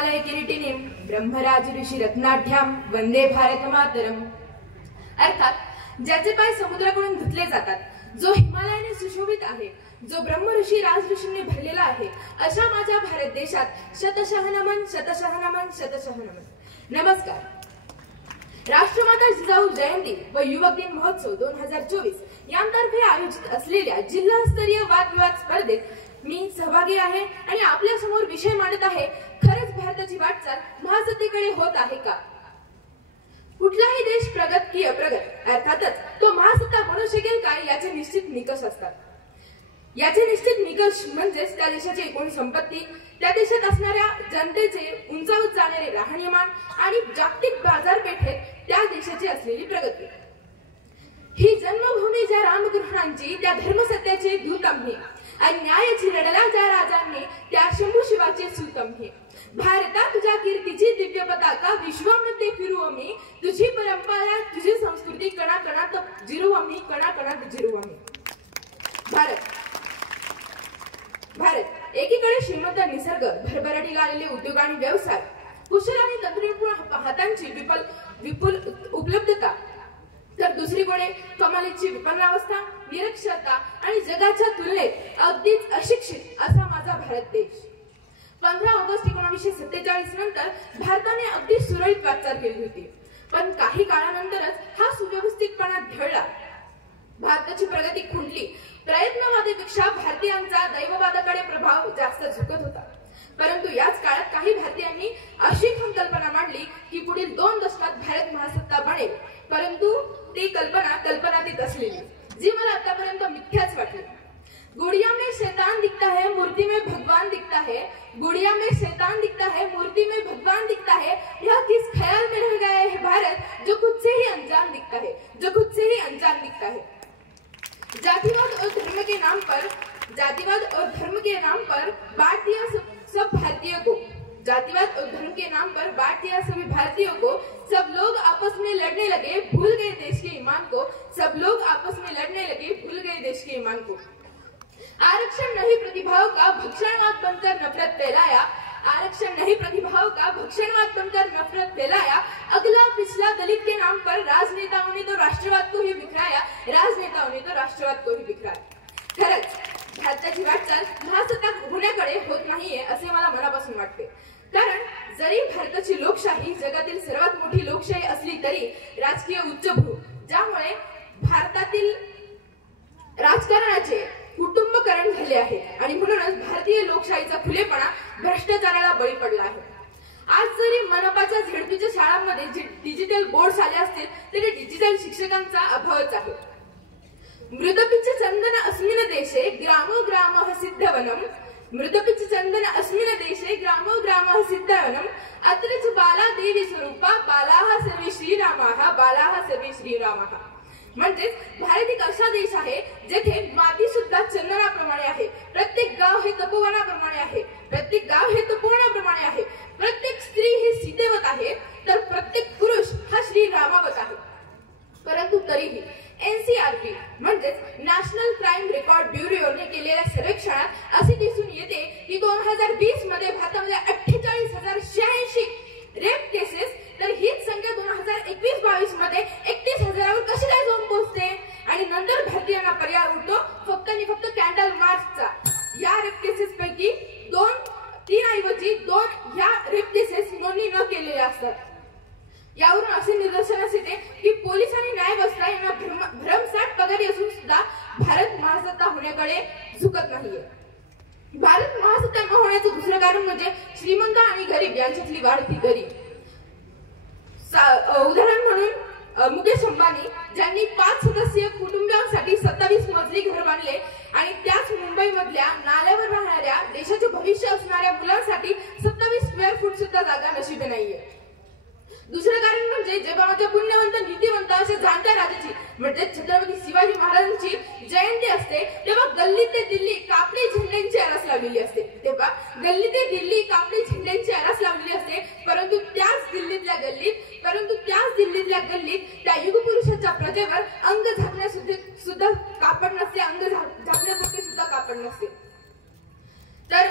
हिमालय किरीटिनीं ब्रह्मराज ऋषी रत्नाढ्यां वंदे भारत मातरम। अर्थात ज्याचे पाय समुद्राकडून धुतले जातात, जो हिमालयाने सुशोभित आहे, जो ब्रह्म ऋषी राज ऋषींनी भरलेला आहे, अशा माझ्या भारत देशात शतशः नमन, शतशः नमन, शतशः नमन। नमस्कार। राष्ट्रमाता जिजाऊ जयंती व युवक दिन महोत्सव 2024 यांतर्फे आयोजित असलेल्या जिल्हास्तरीय वादविवाद स्पर्धेत मी सहभागी आहे आणि आपल्या समोर विषय मांडत आहे, खरंच भारताची वाटचाल महासत्तेकडे होत आहे का? कुठलाही देश प्रगत की अप्रगत, अर्थातच तो महासत्ता बनू शकेल का, याचे निश्चित निकष असतात। याचे निश्चित निकष म्हणजेच त्या देशाची एकूण संपत्ती, त्या देशात असणाऱ्या जनतेचे उंचावत जाणारे राहणीमान आणि जागतिक बाजारपेठेत त्या देशाची असलेली प्रगती। ही जन्मभूमी ज्या रामकृष्णांची, त्या धर्मसत्याचे दूत आम्ही, अन्यायाची लढला ज्या राजांनी, त्या शंभू शिवाचे सूत आम्ही। भारता तुझ्या कीर्तीची दिव्य पताका विश्वामध्ये फिरू आम्ही, तुझी परंपरा तुझी संस्कृती कणाकणात जिरू आम्ही, कणाकणात जिरू आम्ही। भारत एकीकडे श्रीमंत निसर्ग, भरभराटीला आलेले उद्योग आणि व्यवसाय, कुशल आणि तंत्रज्ञ हातांची विपुल उपलब्धता, तर दुसरीकडे कमालीची विपन्नावस्था, निरक्षरता आणि जगाच्या तुलनेत अगदीच अशिक्षित असा माझा भारत देश। 15 ऑगस्ट 1947 नंतर भारताने अगदी सुरळीत वाटचाल केली होती, पण काही काळानंतरच हा सुव्यवस्थितपणा ढळला, भारताची प्रगती खुंटली। प्रयत्नवादीपेक्षा भारतीयांचा दैववादाकडे प्रभाव जास्त झुकत होता। परंतु याच काळात काही भारतीयांनी अशी संकल्पना मांडली की पुढील 2 दशकात भारत महासत्ता बनेल, परंतु ती कल्पनातीत असलेली, जी मला आतापर्यंत मिथ्याच वाटली। गुड़िया में शैतान दिखता है, मूर्ति में भगवान दिखता है, गुड़िया में शैतान दिखता है, मूर्ति में भगवान दिखता है, यह किस ख्याल में रह गया है भारत, जो खुद से ही अनजान दिखता है, जो खुद से ही अनजान दिखता है। जातिवाद और धर्म के नाम पर बांट दिया सब भारतीयों को, जातिवाद और धर्म के नाम पर बांट दिया सभी भारतीयों को, सब लोग आपस में लड़ने लगे, भूल गए देश के ईमान को, सब लोग आपस में लड़ने लगे, भूल गए देश के ईमान को। आरक्षण नहीं प्रतिभाओं का भक्षणवाद बनकर नफरत फैलाया, आरक्षण नहीं प्रतिभाओं का भक्षणवाद बनकर नफरत फैलाया, अगला पिछला दलित के नाम पर राजनेताओं ने तो राष्ट्रवाद को ही बिखराया, राजनेताओं ने तो राष्ट्रवाद को ही बिखराया। खरंच भारताची वाटचाल महासत्ता होण्याकडे होत नाहीये असे मला मनापासून वाटते, कारण जरी भारताची लोकशाही जगातील सर्वात मोठी लोकशाही असली तरी राजकीय उच्चभ्रू, ज्यामुळे भारतातील राजकारणाचे कुटुंबकरण झाले आहे आणि म्हणूनच भारतीय लोकशाहीचा खुलेपणा भ्रष्टाचाराला बळी पडला आहे। आज जरी मनपाच्या झेडपीच्या शाळांमध्ये डिजिटल बोर्ड आले असतील तरी डिजिटल शिक्षकांचा अभावच आहे। मृदपिच चंदन अस्मिन देशे ग्रामो ग्रामः सिद्धवनम, मृदपिच चंदन अस्मिन देशे ग्रामो ग्रामः सिद्धवनम, अत्र च बाला देवी स्वरूपा बालाः सर्वे श्रीरामाः, बालाः सर्वे श्रीरामाः। म्हणजेच भारत एक असा देश आहे जेथे माती सुद्धा चंदनाप्रमाणे आहे, प्रत्येक गाव हे तपोवनाप्रमाणे आहे, प्रत्येक गाव हे तपोवनाप्रमाणे आहे, प्रत्येक स्त्री ही सीतेवत आहे, तर प्रत्येक पुरुष हा श्रीरामावत आहे। परंतु तरीही एनसीआरपी म्हणजेच नॅशनल क्राईम रेकॉर्ड ब्युरोने केलेल्या सर्वेक्षणात असे दिसून येते की 2020 मध्ये भारतामध्ये 48,086 रेप केसेस, तर हीच संख्या 2021-22 मध्ये 31,000वर कशी काय जाऊन पोहोचते? आणि नंतर भारतीयांना पर्याय उरतो फक्त आणि फक्त कॅन्डल मार्चचा। या रेप केसेस पैकी 3 ऐवजी 2 या रेप केसेस नोंदणी न केलेल्या असतात। यावरून असे निदर्शनास येते की पोलीस आणि न्याय व्यवस्था यांना भरमसाठ पगारी असून सुद्धा भारत महासत्ता होण्याकडे झुकत नाहीये। भारत महासत्ता न होण्याचं दुसरं कारण म्हणजे श्रीमंत आणि गरीब यांच्यातली वाढती दरी। उदाहरण म्हणून मुकेश अंबानी, ज्यांनी 5 सदस्यीय कुटुंबांसाठी 27 मजली घर बांधले आणि त्याच मुंबई मधल्या नाल्यावर राहणाऱ्या देशाचे भविष्य असणाऱ्या मुलांसाठी 27 स्क्वेअर फूट सुद्धा जागा नशिबी नाहीये। दुसरं कारण म्हणजे जगाच्या पुण्यवंत नीतिवंत अशा जाणत्या राजाची म्हणजे छत्रपती शिवाजी महाराजांची जयंती असते तेव्हा गल्ली ते दिल्ली कापडी झेंड्यांची आरास लावलेली असते, गल्ली ते दिल्ली कापडी झेंड्यांची आरास लावलेली असते। परंतु त्याच दिल्लीतल्या गल्लीत त्या युगपुरुषाच्या प्रजेवर अंग झाकण्यासाठी सुद्धा कापड नसते, अंग झाकण्यापुरते सुद्धा कापड नसते। तर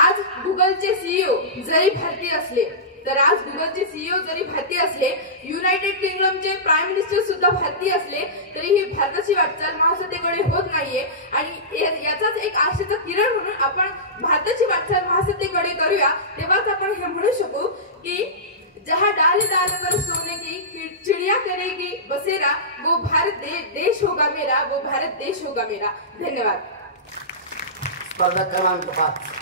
आज गुगलचे सीईओ जरी जरी भारतीय असले, तर आज गुगलचे सीईओ जरी भारतीय असले, युनायटेड किंगडमचे प्राईम मिनिस्टर सुद्धा भारतीय असले, तरीही भारताची वाटचाल महासत्तेकडे होत नाहीये. आणि याचाच एक आशेचा किरण म्हणून आपण भारताची वाटचाल महासत्तेकडे करूया. तेव्हाच आपण हे म्हणू शकू की जहाँ डाल डाल पर सोने की चिड़िया करेगी बसेरा, वो भारत देश होगा मेरा, वो भारत देश होगा मेरा. धन्यवाद. स्पर्धा क्रमांक 5.